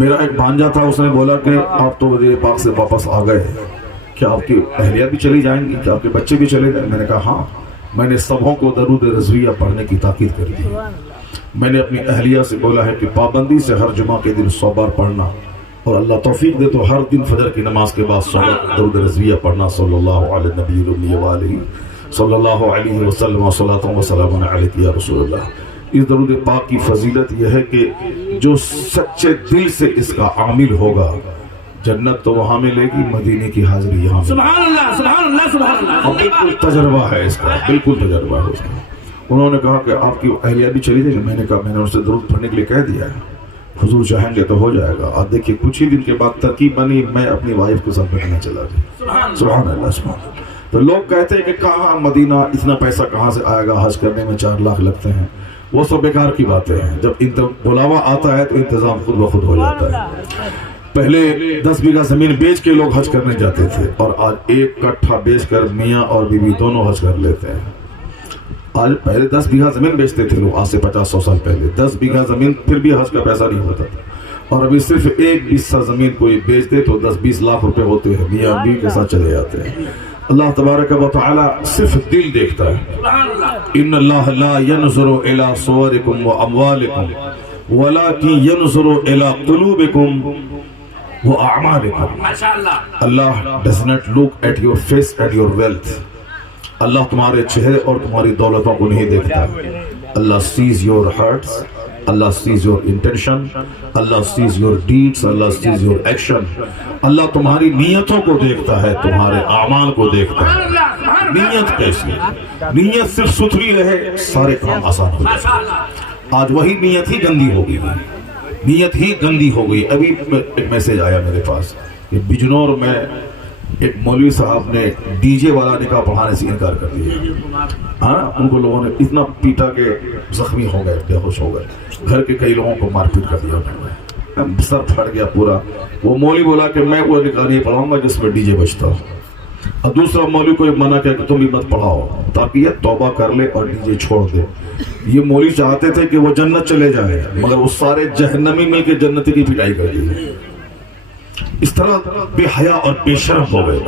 میرا ایک بھانجا تھا، اس نے بولا کہ آپ تو وزیر پاک سے واپس آ گئے، کیا آپ کی اہلیہ بھی چلی جائیں گی، کیا آپ کے بچے بھی چلے جائیں؟ میں نے کہا ہاں، میں نے سبوں کو درود رضویہ پڑھنے کی تاکید کر دی۔ میں نے اپنی اہلیہ سے بولا ہے کہ پابندی سے ہر جمعہ کے دن 100 بار پڑھنا، اور اللہ توفیق دے تو ہر دن فجر کی نماز کے بعد 100 درود رضویہ پڑھنا، صلی اللہ علیہ نبی الامی وآلہ صلی اللہ علیہ وسلم وصلاۃ وسلام علیک یا رسول اللہ۔ اس درود پاک کی فضیلت یہ ہے کہ جو سچے دل سے اس کا عامل ہوگا، جنت تو وہاں ملے گی، مدینے کی حاضری یہاں ملے گی۔ سبحان اللہ سبحان اللہ سبحان اللہ۔ اور بالکل تجربہ ہے اس کا، بالکل تجربہ ہے اس کا۔ انہوں نے کہا کہ آپ کی اہلیہ بھی چلی جائے گی؟ میں نے کہا میں نے ان سے درود پڑھنے کے لیے کہہ دیا ہے، حضور چاہیں گے تو ہو جائے گا۔ آپ دیکھیے کچھ ہی دن کے بعد ترکیب بنی، میں اپنی وائف کے ساتھ بیٹھنے چلا گیا۔ سبحان اللہ سبحان اللہ۔ تو لوگ کہتے ہیں کہ کہاں مدینہ، اتنا پیسہ کہاں سے آئے گا، حج کرنے میں 4 لاکھ لگتے ہیں، وہ سب بیکار کی باتیں ہیں۔ جب بلاوا آتا ہے تو انتظام خود بخود ہو جاتا ہے۔ پہلے 10 بیگھہ زمین بیچ کے لوگ حج کرنے جاتے تھے، اور آج 1 کٹھا بیچ کر میاں اور بیوی دونوں حج کر لیتے ہیں۔ آج پہلے 10 بیگھہ زمین بیچتے تھے لوگ، آج سے 50-100 سال پہلے 10 بیگھہ زمین پھر بھی حج کا پیسہ نہیں ہوتا تھا، اور ابھی صرف 1 حصہ زمین کوئی بیچ دے تو 10-20 لاکھ روپے ہوتے ہیں، میاں بیوی کے ساتھ چلے جاتے ہیں۔ اللہ تبارک و تعالی صرف دل دیکھتا ہے۔ ان اللہ لا ينظر الى صورکم واموالکم ولکن ينظر الى قلوبکم واعمالکم۔ اللہ does not look at your face and your wealth۔ اللہ تمہارے چہرے اور تمہاری دولتوں کو نہیں دیکھتا۔ اللہ sees your hearts، Allah sees your intention، Allah sees your deeds، Allah sees your action۔ اللہ تمہاری نیتوں کو دیکھتا ہے، تمہارے اعمال کو دیکھتا ہے۔ نیت کیسی؟ نیت صرف ستھری رہے، سارے کام آسان ہو جائے۔ آج وہی نیت ہی گندی ہو گئی، نیت ہی گندی ہو گئی۔ ابھی ایک میسیج آیا میرے پاس کہ بجنور میں ایک مولوی صاحب نے ڈی جے والا نکاح پڑھانے سے انکار کر دیا۔ ہاں، ان کو لوگوں نے اتنا پیٹا کہ زخمی ہو گئے، بے ہوش ہو گئے، گھر کے کئی لوگوں کو مار پیٹ کر دیا، سر پھٹ گیا پورا۔ وہ مولوی بولا کہ میں وہ نکاح نہیں پڑھاؤں گا جس میں ڈی جے بجتا ہو، اور دوسرا مولوی کو منع کیا کہ تم بھی مت پڑھاؤ، تاکہ یہ توبہ کر لے اور ڈی جے چھوڑ دے۔ یہ مولوی چاہتے تھے کہ وہ جنت چلے جائے، مگر وہ سارے جہنمی مل کے جنتی کی پٹائی کر دی۔ اس طرح بے حیا اور بے شرم ہو گئے،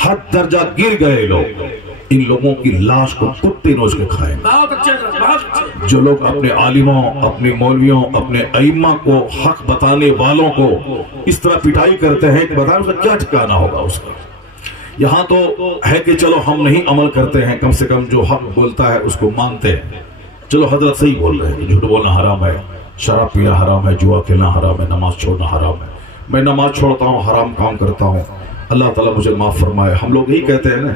حد درجہ گر گئے لوگ۔ ان لوگوں کی لاش کو کتے نوچ کے کھائیں۔ جو لوگ اپنے عالموں، اپنے مولویوں، اپنے ائمہ کو، حق بتانے والوں کو اس طرح پٹائی کرتے ہیں کہ بتائیں اس کا کیا ٹھکانہ ہوگا اس کا۔ یہاں تو ہے کہ چلو ہم نہیں عمل کرتے ہیں، کم سے کم جو حق بولتا ہے اس کو مانتے ہیں۔ چلو حضرت صحیح بول رہے ہیں، جھوٹ بولنا حرام ہے، شراب پینا حرام ہے، جوا کھیلنا حرام ہے، نماز چھوڑنا حرام ہے۔ میں نماز چھوڑتا ہوں، حرام کام کرتا ہوں، اللہ تعالیٰ مجھے معاف فرمائے، ہم لوگ یہی کہتے ہیں نا۔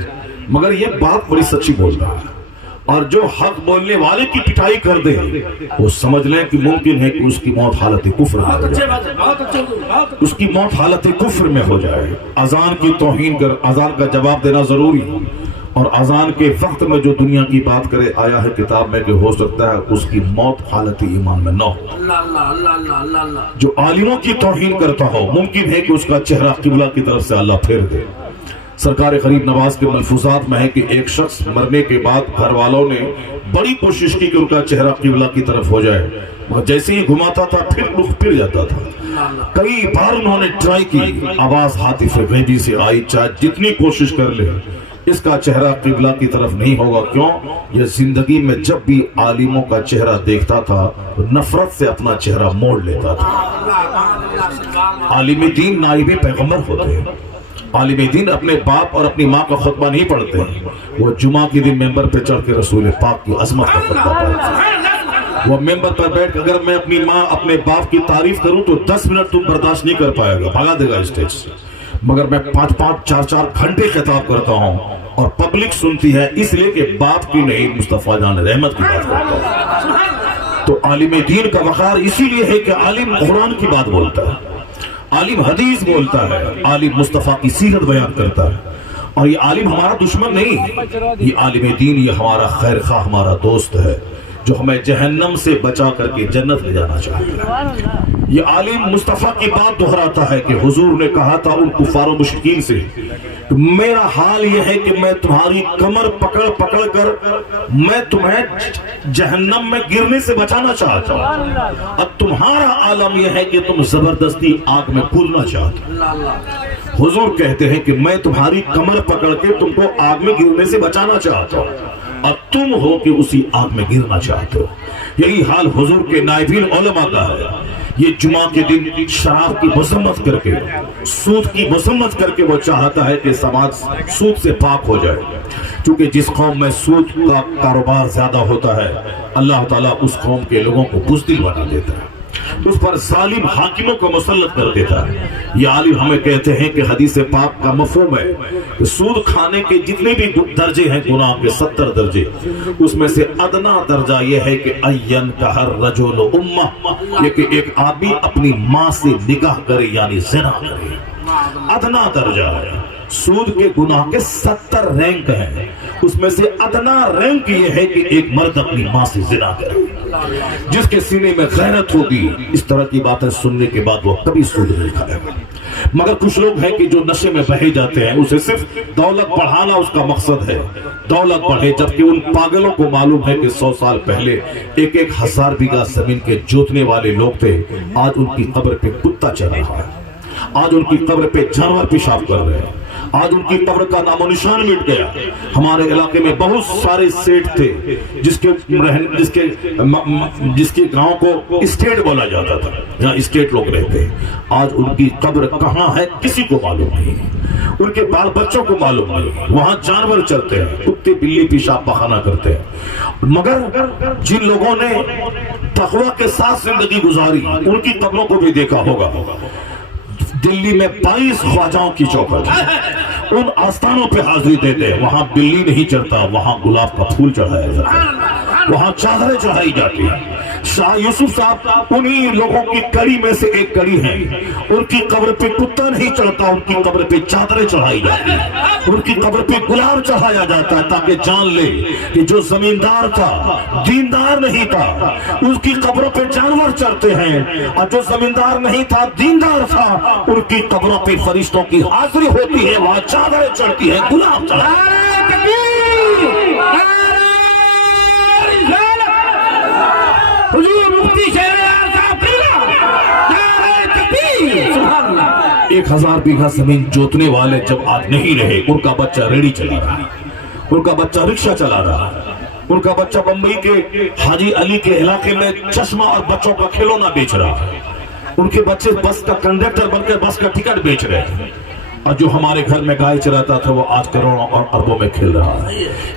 مگر یہ بات بڑی سچی بول رہا ہے، اور جو حق بولنے والے کی پٹائی کر دے وہ سمجھ لیں کہ ممکن ہے کہ اس کی موت حالت کفر میں ہو جائے، اس کی موت حالت کفر میں ہو جائے۔ اذان کی توہین کر اذان کا جواب دینا ضروری ہے، اور اذان کے وقت میں جو دنیا کی بات کرے، آیا ہے کتاب میں کہ ہو سکتا ہے اس کی موت حالت ایمان میں نہ ہو۔ جو عالموں کی توہین کرتا ہو، ممکن ہے کہ اس کا چہرہ قبلہ کی طرف سے اللہ پھیر دے۔ سرکار غریب نواز کے ملفوظات میں ہے کہ ایک شخص مرنے کے بعد گھر والوں نے بڑی کوشش کی کہ ان کا چہرہ قبلہ کی طرف ہو جائے، مگر جیسے ہی گھماتا تھا پھر رخ پھر جاتا تھا۔ کئی بار انہوں نے ٹرائی کی، آواز ہاتف غیبی سے آئی، چاہے جتنی کوشش کر لے اس کا چہرہ قبلہ کی طرف نہیں ہوگا۔ کیوں؟ یہ زندگی میں جب بھی عالموں کا چہرہ دیکھتا تھا نفرت سے اپنا چہرہ موڑ لیتا تھا۔ عالم دین نائب پیغمبر ہوتے ہیں، عالم دین اپنے باپ اور اپنی ماں کا خطبہ نہیں پڑھتے، وہ جمعہ کے دن ممبر پہ چڑھ کے رسول پاک کی عظمت کا خطبہ پڑھتے ہیں۔ وہ ممبر پر بیٹھ کر اگر میں اپنی ماں اپنے باپ کی تعریف کروں تو 10 منٹ تم برداشت نہیں کر پائے گا، بھگا دے گا اسٹیج سے، مگر میں 5-5 4-4 گھنٹے خطاب کرتا ہوں اور پبلک سنتی ہے، اس لیے کہ باپ کی نہیں مصطفیٰ جان رحمت کی بات کرتا ہوں۔ تو عالم دین کا وقار اسی لیے ہے کہ عالم قرآن کی بات بولتا ہے، عالم حدیث بولتا ہے، عالم مصطفیٰ کی سیرت بیان کرتا ہے، اور یہ عالم ہمارا دشمن نہیں، یہ عالم دین یہ ہمارا خیر خواہ، ہمارا دوست ہے، جو ہمیں جہنم سے بچا کر کے جنت لے جانا چاہتا ہے۔ یہ عالم مصطفیٰ کی بات دہراتا ہے کہ حضور نے کہا تھا ان کفار و مشرکین سے میرا حال یہ ہے کہ میں تمہاری کمر پکڑ پکڑ کر میں تمہیں جہنم میں گرنے سے بچانا چاہتا ہوں، اور تمہارا عالم یہ ہے کہ تم زبردستی آگ میں کودنا چاہتے ہو۔ حضور کہتے ہیں کہ میں تمہاری کمر پکڑ کے تم کو آگ میں گرنے سے بچانا چاہتا ہوں، اور تم ہو کہ اسی آگ میں گرنا چاہتے ہو۔ یہی حال حضور کے نائبین علماء کا ہے۔ یہ جمعہ کے دن شراب کی مذمت کر کے، سود کی مذمت کر کے وہ چاہتا ہے کہ سماج سود سے پاک ہو جائے، کیونکہ جس قوم میں سود کا کاروبار زیادہ ہوتا ہے اللہ تعالیٰ اس قوم کے لوگوں کو بزدل بنا دیتا ہے، اس پر ظالم حاکموں کو مسلط کر دیتا ہے۔ یہ عالم ہمیں کہتے ہیں کہ حدیث پاک کا مفہوم ہے کہ سود کھانے کے جتنے بھی درجے ہیں گناہ کے 70 درجے، اس میں سے ادنا درجہ یہ ہے کہ این کہر رجل امہ، یہ کہ ایک آدمی اپنی ماں سے نکاح کرے یعنی زنا کرے، ادنا درجہ ہے۔ سود کے گناہ کے 70 رینک ہیں، اس میں سے ادنا رینک یہ ہے کہ ایک مرد اپنی ماں سے زنا کرے۔ جس کے سینے میں غیرت ہوگی اس طرح کی باتیں سننے کے بعد وہ کبھی سود نہیں کھائے گا۔ مگر کچھ لوگ ہیں کہ جو نشے میں بہے جاتے ہیں، اسے صرف دولت بڑھانا اس کا مقصد ہے، دولت بڑھے، جبکہ ان پاگلوں کو معلوم ہے کہ 100 سال پہلے 1,000 بیگھہ زمین کے جوتنے والے لوگ تھے، آج ان کی قبر پہ کتا چل رہا ہے، آج ان کی قبر پہ جانور پیشاب کر رہے ہیں، آج ان کی قبر کا نام و نشان مٹ گیا۔ ہمارے علاقے میں بہت سارے سیٹ تھے جس کے گاؤں کو اسٹیٹ بولا جاتا تھا، جہاں اسٹیٹ لوگ رہتے، آج ان کی قبر کہاں ہے کسی کو معلوم نہیں، ان کے بال بچوں کو معلوم نہیں، وہاں جانور چلتے ہیں، کتے بلی پیشاب پخانہ کرتے ہیں۔ مگر جن لوگوں نے تقوی کے ساتھ زندگی گزاری ان کی قبروں کو بھی دیکھا ہوگا۔ دلی میں 22 خواجاؤں کی چوکھٹ، ان آستانوں پہ حاضری دیتے، وہاں بلی نہیں چڑھتا، وہاں گلاب کا پھول چڑھایا جاتا ہے، وہاں چادریں چڑھائی جاتی ہیں۔ شاہ یوسف صاحب انہی لوگوں کی کڑی میں سے ایک کڑی ہیں، ان کی قبر پہ کتا نہیں چڑھتا، ان کی قبر پہ چادریں چڑھائی جاتی ہیں، ان کی قبر پہ گلاب چڑھایا جاتا ہے، تاکہ جان لے کہ جو زمیندار تھا دیندار نہیں تھا، اس کی قبروں پہ جانور چڑھتے ہیں، اور جو زمیندار نہیں تھا دیندار تھا، ان کی قبروں پہ فرشتوں کی حاضری ہوتی ہے، وہاں چادریں چڑھتی ہیں، گلاب چڑھتے ہیں۔ حضور مفتی شہریار صاحب نعرہ تکبیر، سبحان اللہ۔ 1,000 بیگھہ زمین جوتنے والے جب آج نہیں رہے، ان کا بچہ ریڑی چلا رہا، ان کا بچہ رکشہ چلا رہا، ان کا بچہ بمبئی کے حاجی علی کے علاقے میں چشمہ اور بچوں کا کھلونا بیچ رہا، ان کے بچے بس کا کنڈکٹر بن کر بس کا ٹکٹ بیچ رہے ہیں، اور جو ہمارے گھر میں گائے چراتا تھا وہ آج کروڑوں اور اربوں میں کھیل رہا ہے۔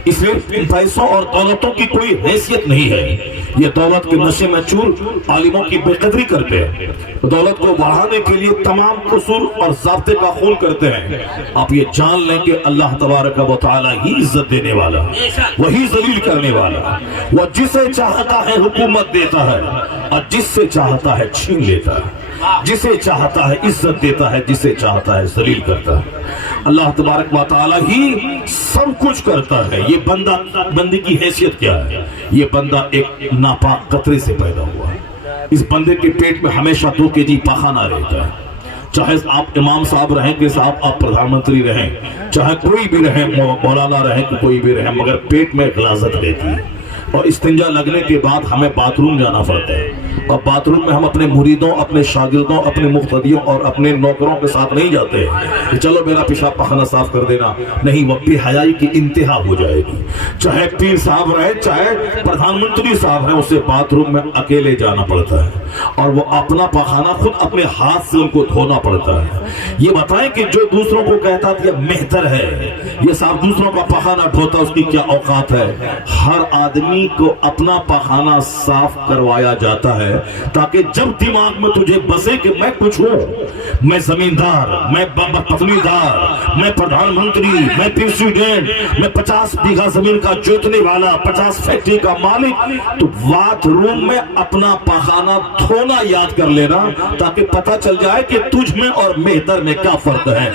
اس لیے پیسوں اور دولتوں کی کوئی حیثیت نہیں ہے، یہ دولت کے نشے میں چور عالموں کی بے قدری کرتے ہیں، دولت کو بڑھانے کے لیے تمام قصور اور ضابطے کا خون کرتے ہیں۔ آپ یہ جان لیں کہ اللہ تبارک و تعالی ہی عزت دینے والا، وہی ذلیل کرنے والا، وہ جسے چاہتا ہے حکومت دیتا ہے اور جس سے چاہتا ہے چھین لیتا ہے، جسے چاہتا ہے عزت دیتا ہے، جسے چاہتا ہے ذلیل کرتا ہے۔ اللہ تبارک و تعالی ہی سب کچھ کرتا ہے۔ یہ بندے کی حیثیت کیا ہے؟ یہ بندہ ایک ناپاک قطرے سے پیدا ہوا ہے، اس بندے کے پیٹ میں ہمیشہ 2 kg پخانہ رہتا ہے، چاہے آپ امام صاحب رہیں کہ صاحب آپ پردھان منتری رہیں، چاہے کوئی بھی رہیں، مولانا رہیں کہ کوئی بھی رہیں، مگر پیٹ میں غلاظت رہتی ہے، اور استنجا لگنے کے بعد ہمیں باتھ روم جانا پڑتا ہے، اور باتھ روم میں ہم اپنے مریدوں، اپنے شاگردوں، اپنے مقتدیوں اور اپنے نوکروں کے ساتھ نہیں جاتے کہ چلو میرا پیشاب پخانہ صاف کر دینا، نہیں، وہ بے حیائی کی انتہا ہو جائے گی۔ چاہے پیر صاحب رہے، چاہے پردھان منتری صاحب ہیں، اسے باتھ روم میں اکیلے جانا پڑتا ہے، اور وہ اپنا پخانہ خود اپنے ہاتھ سے ان کو دھونا پڑتا ہے۔ یہ بتائیں کہ جو دوسروں کو کہتا کہ یہ بہتر ہے، یہ صاحب دوسروں کا پخانہ دھوتا، اس کی کیا اوقات ہے؟ ہر آدمی کو اپنا پخانہ صاف کروایا جاتا ہے تاکہ جب دماغ میں تجھے بسے کہ میں کچھ ہوں، میں زمیندار، میں پتلیدار، میں پردھان منتری، میں پریزیڈنٹ، میں 50 بیگھہ زمین کا جوتنے والا، 50 فیکٹری کا مالک، تو باتھ روم میں اپنا پخانہ دھونا یاد کر لینا تاکہ پتہ چل جائے کہ تجھ میں اور مہتر میں کیا فرق ہے۔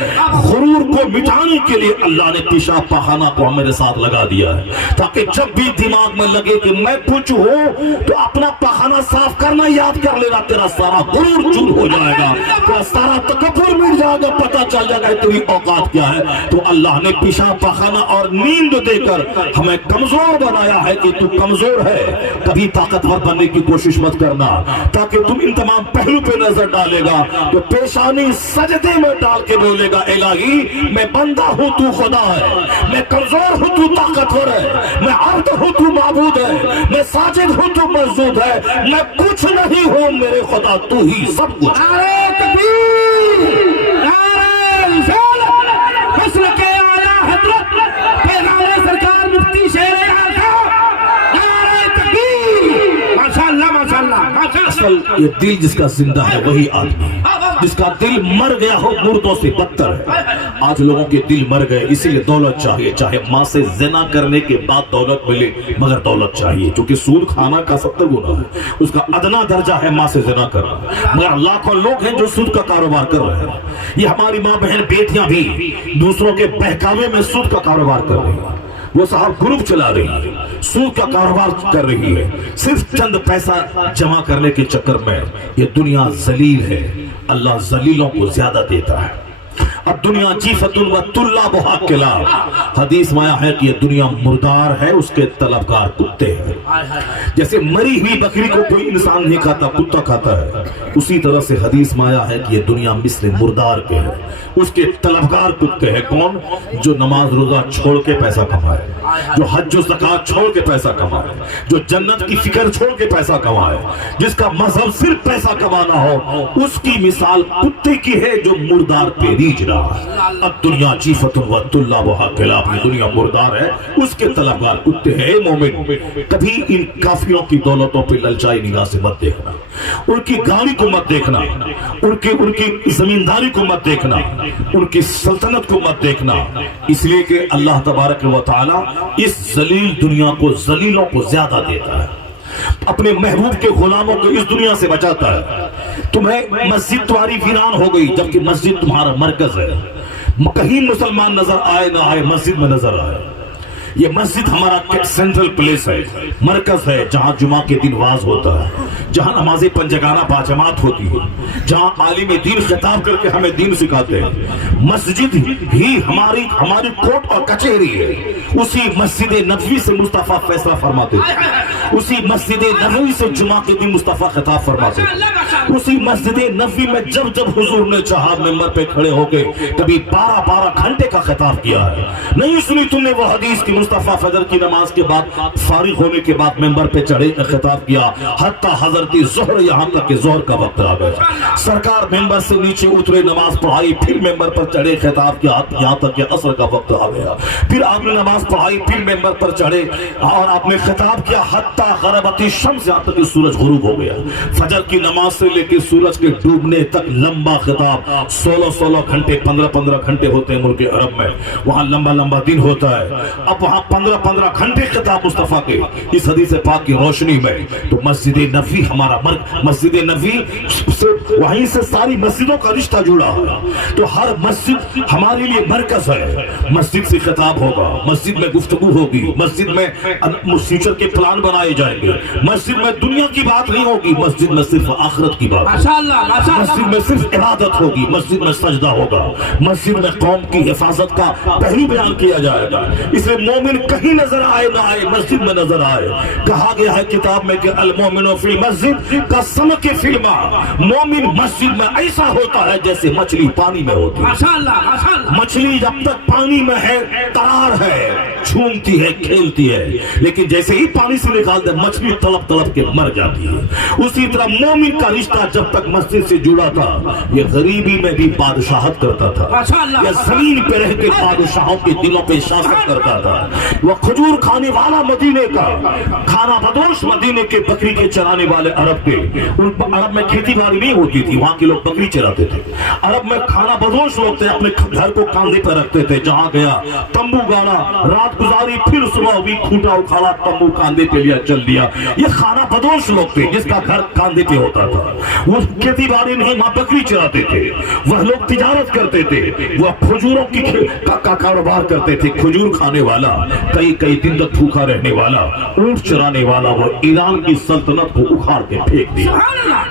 غرور کو مٹانے کے لیے اللہ نے پیشاب پخانہ کو میرے ساتھ لگا دیا ہے تاکہ جب بھی دماغ میں لگے کہ میں کچھ ہوں تو اپنا پخانہ صاف کرنا یاد کر لینا، تیرا سارا غرور چور ہو جائے گا، تیرا سارا تکبر مٹ جائے گا، پتہ پتہ چل جائے گا تیری اوقات کیا ہے. تو اللہ نے پیشاب پاخانہ اور نیند دے کر ہمیں کمزور بنایا ہے کہ تو کمزور ہے. کبھی طاقتور بننے کی کوشش مت کرنا تاکہ تم ان تمام پہلو پہ نظر ڈالے گا تو پیشانی سجدے میں ڈال کے بولے گا الہی میں بندہ ہوں تو خدا ہے, میں کمزور ہوں تو طاقتور ہے, میں عبد ہوں تو معبود ہے, میں ساجد ہوں تو مسجود ہے, میں کچھ نہیں ہوں میرے خدا تو ہی سب کچھ. نعرہ تکبیر, نعرہ رسالت, مسلک اعلیٰ حضرت پیغمبر سرکار مفتی شیر اعظم, نعرہ تکبیر. ماشاءاللہ ماشاءاللہ ماشاءاللہ. اصل یہ دل جس کا زندہ ہے وہی آدمی, جس کا دل مر گیا ہو مردوں سے بدتر ہے. آج لوگوں کے دل مر گئے اسی لیے دولت چاہیے, چاہے ماں سے زنا کرنے کے بعد دولت ملے مگر دولت چاہیے, کیونکہ سود کھانا کا 70 گنا ہے, اس کا ادنا درجہ ہے ماں سے زنا کرنا. مگر لاکھوں لوگ ہیں جو سود کا کاروبار کر رہے ہیں. یہ ہماری ماں بہن بیٹیاں بھی دوسروں کے بہکاوے میں سود کا کاروبار کر رہی ہیں. وہ صاحب گروپ چلا رہی ہے, سود کا کاروبار کر رہی ہے, صرف چند پیسہ جمع کرنے کے چکر میں. یہ دنیا ذلیل ہے, اللہ ذلیلوں کو زیادہ دیتا ہے. اب دنیا جیفت و طلابھا کلاب, حدیث میں آیا ہے کہ یہ دنیا مردار ہے, اس کے طلبگار کتے ہیں. جیسے مری ہوئی بکری کو کوئی انسان نہیں کھاتا, کتا کھاتا ہے, اسی طرح سے حدیث میں آیا ہے کہ یہ دنیا مثل مردار کے ہے, اس کے طلبگار کتے ہیں. کون؟ جو نماز روزہ چھوڑ کے پیسہ کمائے, جو حج و زکات چھوڑ کے پیسہ کمائے, جو جنت کی فکر چھوڑ کے پیسہ کمائے, جس کا مذہب صرف پیسہ کمانا ہو, اس کی مثال کتے کی ہے جو مردار پہ ریچھ رہا ہے. اب دنیا جیفت و طلابھا کلاب, یہ دنیا مردار ہے, اس کے طلبگار کتے ہیں. اے مومن, کبھی ان کافروں کی دولتوں پہ للچائی نگاہ سے مت دیکھنا, ان کی گاڑی کو مت دیکھنا, ان کی زمینداری کو مت دیکھنا, ان کی سلطنت کو مت دیکھنا, اس لیے کہ اللہ تبارک و تعالی اس ذلیل دنیا کو ذلیلوں کو زیادہ دیتا ہے, اپنے محبوب کے غلاموں کو اس دنیا سے بچاتا ہے. تمہیں مسجد تمہاری ویران ہو گئی جبکہ مسجد تمہارا مرکز ہے. کہیں مسلمان نظر آئے نہ آئے, مسجد میں نظر آئے. یہ مسجد ہمارا سینٹرل پلیس ہے, مرکز ہے, جہاں جمعہ کے دن واز ہوتا ہے, جہاں نماز پنجگانہ باجماعت ہوتی ہے, جہاں عالم دین خطاب کر کے ہمیں دین سکھاتے ہیں. مسجد ہی ہماری کوٹ اور کچہری ہے. اسی مسجد نبوی سے مصطفیٰ فیصلہ فرماتے تھے, اسی مسجد نبوی سے جمعہ کے دن مصطفیٰ خطاب فرماتے تھے, اسی مسجد نبوی میں جب حضور نے چاہا ممبر پہ کھڑے ہو کے کبھی 12 گھنٹے کا خطاب کیا ہے. نہیں سنی تم نے وہ حدیث کی مصطفیٰ فجر کی نماز کے بعد فارغ ہونے کے بعد ممبر پہ چڑھے خطاب کیا حتی حضرت ظہر, یہاں تک کہ ظہر کا وقت آ گیا, سرکار ممبر سے نیچے اترے, نماز پڑھائی, پھر ممبر پر چڑھے خطاب کیا یہاں تک کہ عصر کا وقت آ گیا, پھر آپ نے نماز پڑھائی, پھر ممبر پر چڑھے اور آپ نے خطاب کیا حتی غربت الشمس, یہاں تک کہ سورج غروب ہو گیا. فجر کی نماز سے لے کے سورج کے ڈوبنے تک لمبا خطاب, 16 گھنٹے 15 گھنٹے ہوتے ہیں ملک عرب میں, وہاں لمبا دن ہوتا ہے. اب وہاں 15 گھنٹے خطاب مصطفیٰ کے اس حدیث پاک کی روشنی میں. تو مسجد نبوی ہمارا مسجد نبوی سے وہیں سے ساری مسجدوں کا رشتہ جڑا ہے. تو ہر مسجد ہمارے لیے مرکز ہے. مسجد سے خطاب ہوگا, مسجد میں گفتگو ہوگی, مسجد میں فیوچر کے پلان بنائے جائیں گے, مسجد میں دنیا کی بات نہیں ہوگی, مسجد میں صرف آخرت کی بات ہوگی, مسجد میں صرف عبادت ہوگی, مسجد میں سجدہ ہوگا, مسجد میں قوم کی حفاظت کا پہلو بیان کیا جائے گا. اس لیے مومن کہیں نظر آئے نہ آئے, مسجد میں نظر آئے. کہا گیا ہے کتاب میں کہ المومن فی المسجد کالسمک فی الماء, مومن مسجد میں ایسا ہوتا ہے جیسے مچھلی پانی میں ہوتی ہے. مچھلی جب تک پانی میں ہے تار ہے, چھومتی ہے, کھیلتی ہے, لیکن جیسے ہی پانی سے نکال دے مچھلی تڑپ کے مر جاتی ہے. اسی طرح مومن کا رشتہ جب تک مسجد سے جڑا تھا, یہ غریبی میں بھی بادشاہت کرتا تھا, یہ زمین پہ رہ کے بادشاہوں کے دلوں پہ شاست کرتا تھا. وہ کھجور کھانے والا مدینے کا, کھانا بدوش مدینے کے, بکری کے چرانے والے عرب کے. عرب میں کھیتی باڑی نہیں ہوتی تھی, وہاں کے لوگ بکری چراتے تھے. عرب میں کھانا بدوش لوگ تھے, اپنے گھر کو کاندھے پہ رکھتے تھے, جہاں گیا تمبو گاڑا, رات گزاری, پھر صبح ہوئی کھوٹا اکھاڑا, تمبو کاندھے پہ لیا, چل دیا. یہ کھانا بدوش لوگ تھے جس کا گھر کاندھے پہ ہوتا تھا. وہ کھیتی باڑی نہیں, وہاں بکری چراتے تھے. وہ لوگ تجارت کرتے تھے, وہ کھجوروں کا کاروبار کرتے تھے. کھجور کھانے والا کئی کئی دن تک بھوکا رہنے والا، اونٹ چرانے والا، وہ ایران کی سلطنت کو اکھاڑ کے پھینک دیا۔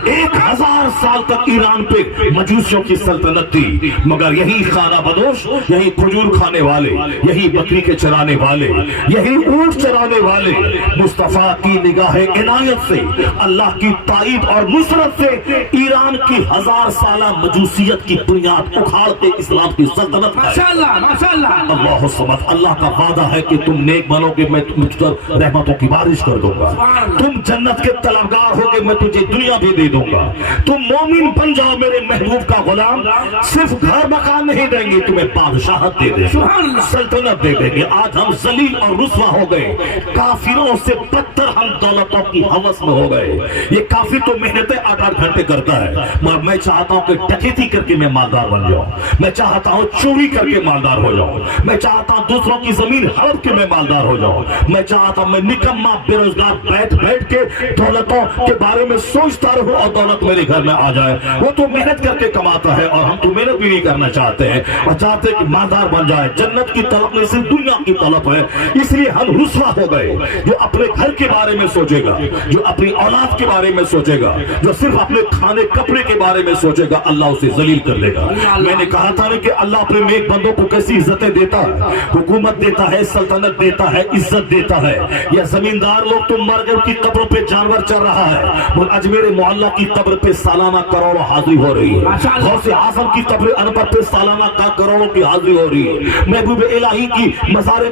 1000 سال تک ایران پہ مجوسیوں کی سلطنت تھی، مگر یہی خانہ بدوش، یہی کھجور کھانے والے، یہی بکری کے چرانے والے، یہی اونٹ چرانے والے مصطفیٰ کی نگاہ عنایت سے، اللہ کی تائید اور نصرت سے ایران کی 1000 سالہ مجوسیت کی بنیاد اکھاڑ کے اسلام کی سلطنت ماشاءاللہ اللہ سبحانہ، اللہ کا وعدہ ہے کہ تم نیک بنو گے، میں تم پر رحمتوں کی بارش کر دوں گا، تم جنت کے طلبگار ہوگے، میں تجھے دنیا بھی دے دوں گا، تم مومن بن جاؤ میرے محبوب کا غلام، صرف گھر مکان نہیں دیں گے، تمہیں بادشاہت دے دیں گے، سلطنت دے دیں گے۔ آج ہم ذلیل اور رسوا ہو گئے، کافروں سے بدتر ہم دولتوں کی ہوس میں ہو گئے۔ یہ کافر تو محنتیں 8-8 گھنٹے کرتا ہے، مگر میں چاہتا ہوں کہ ڈکیتی کر کے میں مالدار بن جاؤں، میں چاہتا ہوں چوری کر کے مالدار ہو جاؤں، میں چاہتا ہوں دوسروں کی زمین ہڑپ کے میں مالدار ہو جاؤں، میں چاہتا ہوں میں نکما بے روزگار بیٹھ کے دولتوں کے بارے میں سوچتا رہوں اور دولت میرے گھر میں آ جائے۔ وہ تو محنت کر کے کماتا ہے اور ہم تو محنت بھی نہیں کرنا چاہتے ہیں اور چاہتے ہیں کہ مالدار بن جائے۔ جنت کی طلب میں صرف دنیا کی طلب ہے، اس لیے ہم رسوا ہو گئے۔ جو اپنے گھر کے بارے میں سوچے گا، جو اپنی اولاد کے بارے میں سوچے گا، جو صرف اپنے کھانے کپڑے کے بارے میں سوچے گا، اللہ اسے ذلیل کر دے گا۔ میں نے کہا تھا کہ اللہ اپنے نیک بندوں کو کیسی عزتیں دیتا ہے، حکومت دیتا ہے، سلطنت دیتا ہے، عزت دیتا ہے۔ یہ زمیندار لوگ تو مر گئے، ان کی قبروں پہ جانور چل رہا ہے، اور اجمیر معلیٰ کی قبر پہ سالانہ کروڑوں حاضری ہو رہی ہے، غوث اعظم کی قبر انور پہ سالانہ کروڑوں کی حاضری ہو رہی ہے، محبوب الہی کی مزار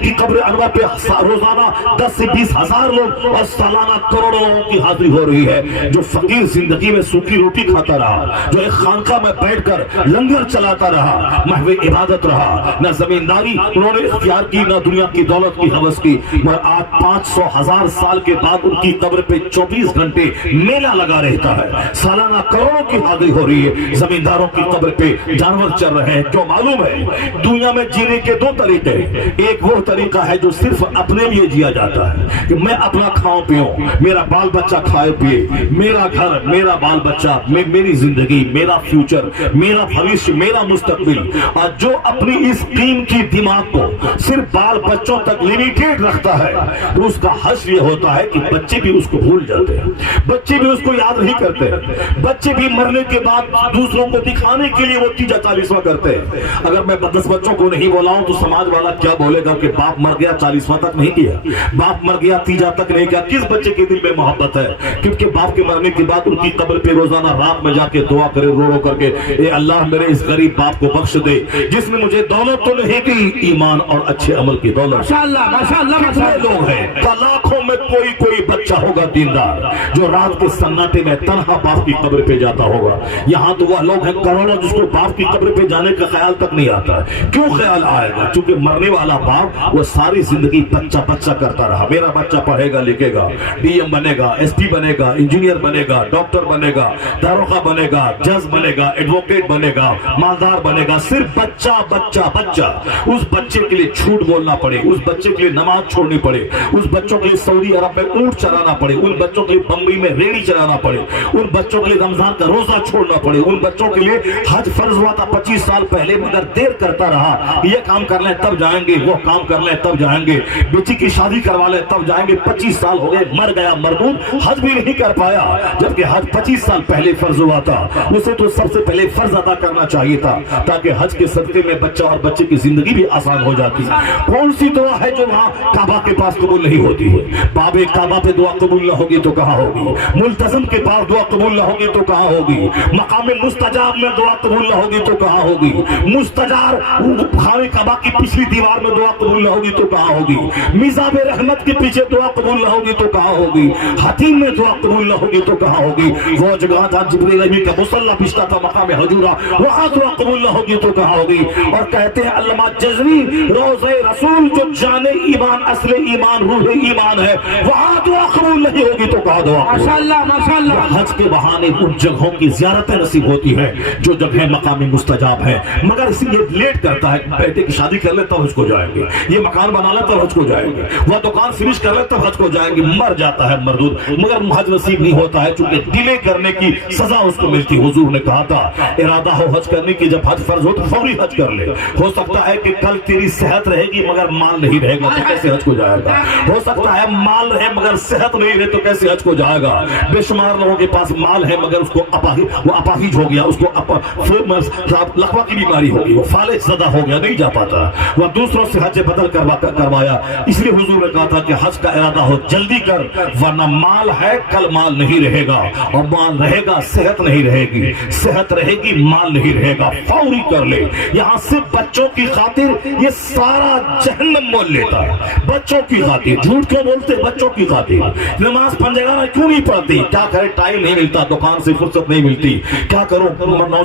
کی قبر انور پہ روزانہ 10 سے 20 ہزار لوگ اور سالانہ کروڑوں لوگوں کی حاضری ہو رہی ہے۔ جو فقیر زندگی میں سوکھی روٹی کھاتا رہا، جو ایک خانقاہ میں بیٹھ کر لنگر چلاتا رہا، محو عبادت رہا، نہ زمینداری انہوں نے اختیار کی، نہ دنیا کی دولت کی ہوس کی، مگر آج 500,000 سال کے بعد ان کی قبر پہ 24 گھنٹے میلہ لگا رہتا ہے، سالانہ کروڑوں کی حاضری ہو رہی ہے۔ زمینداروں کی قبر پہ جانور چل رہے ہیں۔ جو معلوم ہے دنیا میں جینے کے 2 طریقے، ایک وہ طریقہ ہے جو صرف اپنے لیے جیا جاتا ہے کہ میں اپنا کھاؤں پیوں، میرا بال بچہ کھائے پیے، میرا گھر، میرا بال بچہ، میری زندگی، میرا فیوچر، میرا بھوشیہ، میرا مستقبل۔ اور جو اپنی اس قیمتی دماغ کو صرف بال بچوں تک لیمیٹیڈ رکھتا ہے، اس کا حشر یہ ہوتا ہے کہ بچے بھی اس کو بھول جاتے ہیں، بچے بھی اس کو یاد نہیں کرتے، بچے بھی مرنے کے بعد دوسروں کو دکھانے کے لیے وہ 30-40واں کرتے ہیں۔ اگر میں 10 بچوں کو نہیں بولاؤں تو سماج والا کیا بولے گا کہ باپ مر گیا 40واں تک نہیں کیا، باپ مر گیا 30 تک نہیں کیا۔ کس بچے کے دل میں محبت ہے؟ کیونکہ باپ کے مرنے کے بعد ان کی قبر پہ روزانہ رات میں جا کے دعا کرے، رو رو کر کے، اے اللہ میرے اس غریب باپ کو بخش دے جس نے مجھے دولت تو نہیں دی، ایمان اور اچھے عمل کی دولت۔ ماشاءاللہ کتنے لوگ ہیں، لاکھوں میں کوئی بچہ ہوگا دیندار جو رات کے سناٹے میں تنہا باپ کی قبر پہ جاتا ہوگا۔ یہاں تو وہ لوگ ہیں کروڑوں جس کو باپ کی قبر پہ جانے کا خیال تک نہیں آتا ہے۔ کیوں خیال آئے گا؟ چونکہ مرنے والا باپ وہ ساری زندگی بچہ کرتا رہا، میرا بچہ پڑھے گا لکھے گا، ڈی ایم بنے گا، ایس پی بنے گا، انجینئر بنے گا، ڈاکٹر بنے گا، داروغہ بنے گا، جج بنے گا، ایڈوکیٹ بنے گا، مالدار بنے گا۔ صرف بچہ۔ اس بچے کے لیے جھوٹ بولنا پڑے، اس بچے کے لیے نماز چھوڑنی پڑے، اس بچوں کے لیے سعودی عرب میں اونٹ چرانا پڑے، ان بچوں کے لیے بمبئی میں ریڑھی چلانا پڑے، ان بچوں کے لیے رمضان کا روزہ چھوڑنا پڑے، ان بچوں کے لیے حج فرض ہوا تھا 25 سال پہلے مگر دیر کرتا رہا، یہ کام کر لیں تب جائیں گے، وہ کام کر لیں تب جائیں گے، بیٹی کی شادی کروا لیں تب جائیں گے۔ 25 سال ہو گئے، مر گیا مردود، حج بھی نہیں کر پایا، جبکہ حج 25 سال پہلے فرض ہوا تھا۔ اسے تو سب سے پہلے فرض ادا کرنا چاہیے تھا تاکہ حج کے صدقے میں بچہ اور بچے کی زندگی بھی آسان ہو جاتی۔ کون سی دعا ہے جو وہاں کعبہ کے پاس قبول نہیں ہوتی ہے؟ باب کعبہ پہ دعا قبول نہ ہوگی تو کہاں ہوگی؟ ملتزم کے پاس دعا قبول نہ ہوگی تو کہاں ہوگی؟ مقام مستجاب میں دعا قبول نہ ہوگی تو کہاں ہوگی؟ مستجار خانہ کعبہ کی پچھلی دیوار میں دعا قبول نہ ہوگی تو کہاں ہوگی؟ میزاب رحمت کے پیچھے دعا قبول نہ ہوگی تو کہاں ہوگی؟ حتیم میں دعا قبول نہ ہوگی تو کہاں ہوگی؟ وہ جگہ جہاں جبریل امین کا مصلی بچھتا تھا مقام حجورہ، وہاں دعا قبول نہ ہوگی تو کہاں ہوگی؟ اور کہتے ہیں علامہ جزری روضہ رسول جو جان ایمان اصل ایمان روح ایمان ہے، وہاں دعا قبول نہیں ہوگی تو کہاں دعا؟ ماشاءاللہ۔ حج کے بہانے ان جگہوں کی زیارتیں نصیب ہوتی ہے جو جگہیں مقام مستجاب ہیں، مگر اسی لیے لیٹ کرتا ہے۔ بیٹے کی شادی کر لے تب حج کو جائیں گے، یہ مکان بنا لے تب حج کو جائیں گے، وہ دکان فنش کر لے تب حج کو جائیں گے۔ مر جاتا ہے مردود، مگر حج نصیب نہیں ہوتا ہے چونکہ ڈیلے کرنے کی سزا اس کو ملتی۔ حضور نے کہا تھا ارادہ ہو حج کرنے کی، جب حج فرض ہو تو فوری حج کر لے، ہو سکتا ہے کہ کل تیری صحت رہے گی گی مگر مال نہیں رہے گا تو کیسے حج کو جائے گا؟ ہو سکتا ہے مال رہے مگر صحت نہیں رہے تو کیسے حج کو جائے گا؟ بے شمار لوگوں کے پاس مال ہے مگر اس کو وہ اپاہج ہو گیا، اس کو لقوہ کی بیماری ہو گئی، وہ فالج زدہ ہو گیا، نہیں جا پاتا، وہ دوسروں سے حج بدل کروایا۔ اس لیے حضور نے کہا تھا کہ حج کا ارادہ ہو جلدی کر، ورنہ مال ہے کل مال نہیں رہے گا، اور مال رہے گا صحت نہیں رہے گی، صحت رہے گی مال نہیں رہے گا، فوری کر لے۔ یہاں صرف بچوں کی خاطر یہ سارا جہنم مول لیتا ہے، بچوں کی خاطر، جھوٹ کیوں بولتے؟ بچوں کی خاطر نماز پنجگانہ کیوں نہیں پڑھتی؟ کیا کرے؟ ٹائم نہیں ملتا، دکان سے فرصت نہیں ملتی، کیا کرو؟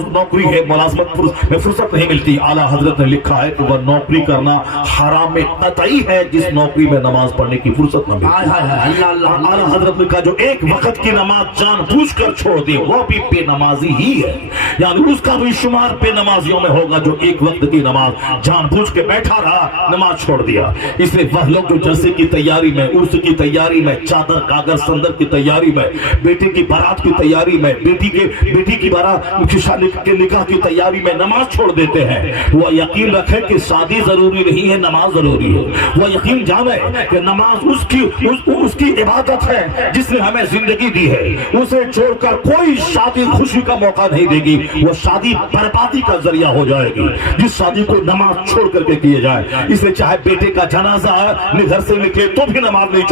نوکری ہے، ملازمت میں فرصت نہیں ملتی۔ اعلیٰ حضرت نے لکھا ہے کہ وہ نوکری کرنا حرام قطعی ہے جس نوکری میں نماز پڑھنے کی فرصت نہ ملتی۔ اعلیٰ حضرت نے کہا جو ایک وقت کی نماز جان بوجھ کر چھوڑ دے وہ بھی بے نمازی ہی ہے، یعنی اس کا بھی شمار بے نمازیوں میں ہوگا جو ایک وقت کی نماز جان بوجھ کے بیٹھا رہا، نماز چھوڑ دیا۔ اس لیے وہ لوگ جو جلسے کی تیاری میں، عرس کی تیاری میں، چادر کاغذ سندر کی تیاری میں، بیٹے کی بارات کی تیاری میں، بیٹی کی بارات کے نکاح کی تیاری میں نماز چھوڑ دیتے ہیں، وہ یقین رکھے کہ شادی ضروری نہیں ہے، نماز ضروری ہے۔ وہ یقین جانے کہ نماز اس کی عبادت ہے جس نے ہمیں زندگی دی ہے، اسے چھوڑ کر کوئی شادی خوشی کا موقع نہیں دے گی، وہ شادی بربادی کا ذریعہ ہو جائے گی جس شادی کو نماز چھوڑ کر کے کیے جائے۔ اس لیے چاہے بیٹے کا جنازہ گھر سے نکلے تو بھی نماز نہیں